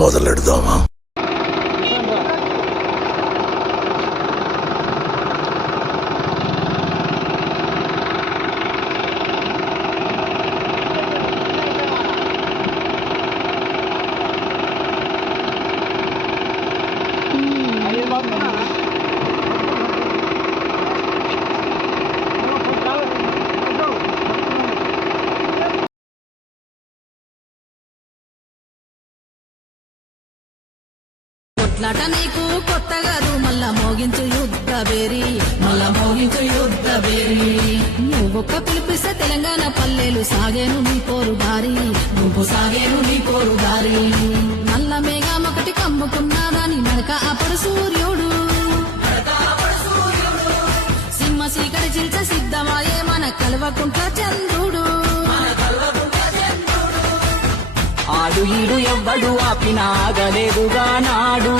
మొదలెడదామా? కొట్లాట నీకు కొత్త కాదు, మళ్ళా మోగించు యుద్ధ బేరి, మళ్ళా మోగించు యుద్ధ బేరి. నువ్వొక్క పిలిపిస్తే తెలంగాణ పల్లెలు సాగేను నీ కోరు దారి, నువ్వు సాగేను నీ కోరు దారి. నల్ల మేఘం ఒకటి కమ్ముకున్నాదని నడక అపడు సూర్యుడు, సింహ సీకటి చిల్చ సిద్ధమాయే మన కలవకుంట్ల చంద్రుడు. ఆడు ఈడు ఎవ్వడు ఆపినాగలేదుగా నాడు,